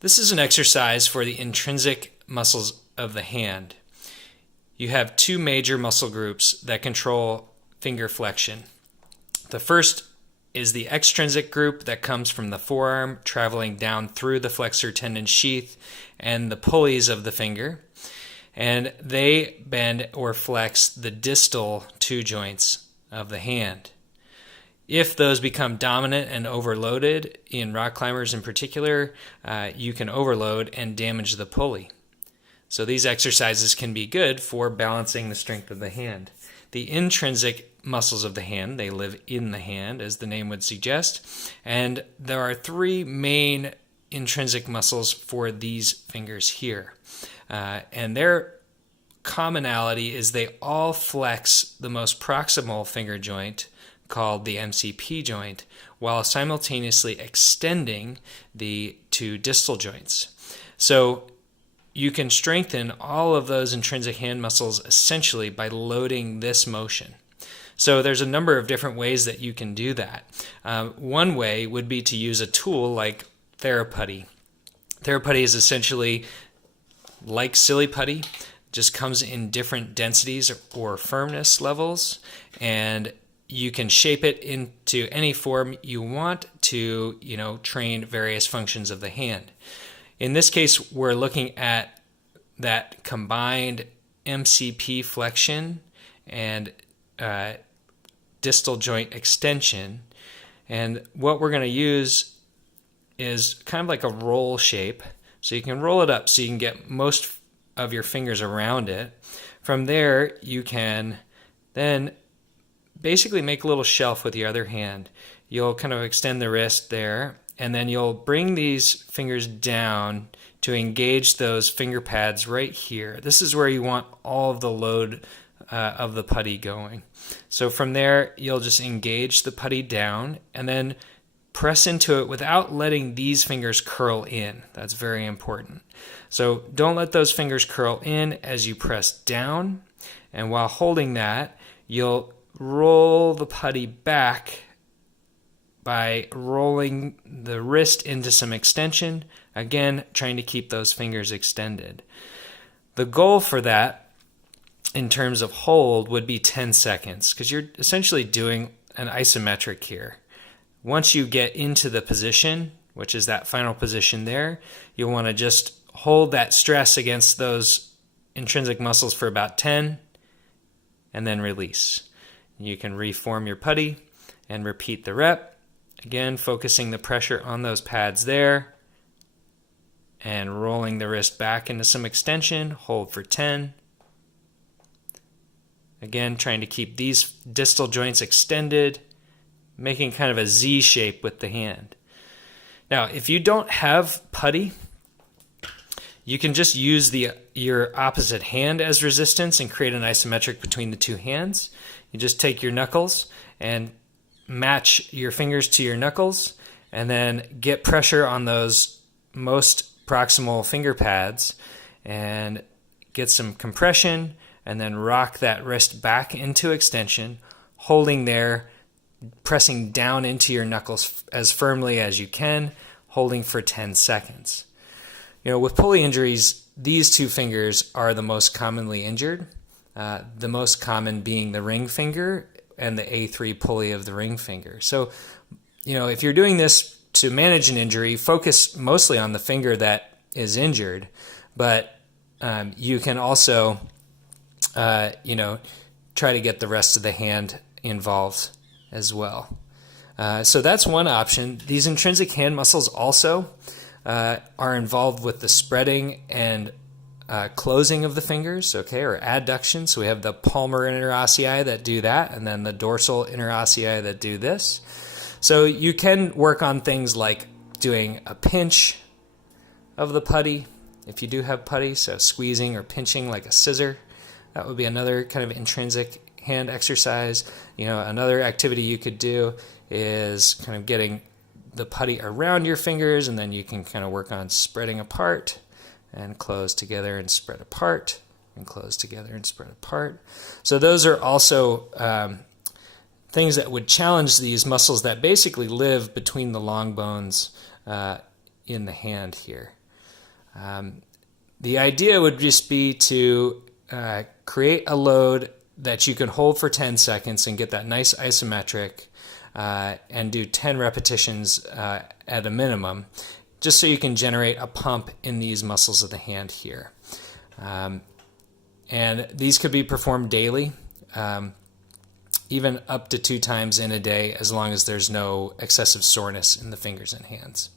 This is an exercise for the intrinsic muscles of the hand. You have two major muscle groups that control finger flexion. The first is the extrinsic group that comes from the forearm, traveling down through the flexor tendon sheath and the pulleys of the finger. And they bend or flex the distal two joints of the hand. If those become dominant and overloaded, in rock climbers in particular, you can overload and damage the pulley. So these exercises can be good for balancing the strength of the hand. The intrinsic muscles of the hand, they live in the hand, as the name would suggest, and there are three main intrinsic muscles for these fingers here. And their commonality is they all flex the most proximal finger joint, called the MCP joint, while simultaneously extending the two distal joints. So you can strengthen all of those intrinsic hand muscles essentially by loading this motion. So there's a number of different ways that you can do that. One way would be to use a tool like Theraputty. Theraputty is essentially like silly putty, just comes in different densities or firmness levels, and you can shape it into any form you want to, train various functions of the hand. In this case, we're looking at that combined MCP flexion and distal joint extension. And what we're going to use is kind of like a roll shape. So you can roll it up so you can get most of your fingers around it. From there, you can then basically make a little shelf with your other hand. You'll kind of extend the wrist there, and then you'll bring these fingers down to engage those finger pads right here. This is where you want all of the load of the putty going. So from there, you'll just engage the putty down and then press into it without letting these fingers curl in. That's very important. So don't let those fingers curl in as you press down, and while holding that, you'll roll the putty back by rolling the wrist into some extension, again, trying to keep those fingers extended. The goal for that, in terms of hold, would be 10 seconds, because you're essentially doing an isometric here. Once you get into the position, which is that final position there, you'll want to just hold that stress against those intrinsic muscles for about 10, and then release. You can reform your putty and repeat the rep. Again, focusing the pressure on those pads there and rolling the wrist back into some extension. Hold for 10. Again, trying to keep these distal joints extended, making kind of a Z shape with the hand. Now, if you don't have putty, you can just use your opposite hand as resistance and create an isometric between the two hands. You just take your knuckles and match your fingers to your knuckles and then get pressure on those most proximal finger pads and get some compression, and then rock that wrist back into extension, holding there, pressing down into your knuckles as firmly as you can, holding for 10 seconds. With pulley injuries, these two fingers are the most commonly injured, the most common being the ring finger and the A3 pulley of the ring finger. So, if you're doing this to manage an injury, focus mostly on the finger that is injured, but you can also, try to get the rest of the hand involved as well. So that's one option. These intrinsic hand muscles also are involved with the spreading and closing of the fingers, or adduction. So we have the palmar interossei that do that, and then the dorsal interossei that do this. So you can work on things like doing a pinch of the putty, if you do have putty, so squeezing or pinching like a scissor. That would be another kind of intrinsic hand exercise. Another activity you could do is kind of getting the putty around your fingers, and then you can kind of work on spreading apart and close together and spread apart and close together and spread apart. So those are also things that would challenge these muscles that basically live between the long bones in the hand here. The idea would just be to create a load that you can hold for 10 seconds and get that nice isometric and do 10 repetitions at a minimum, just so you can generate a pump in these muscles of the hand here. And these could be performed daily, even up to 2 times in a day, as long as there's no excessive soreness in the fingers and hands.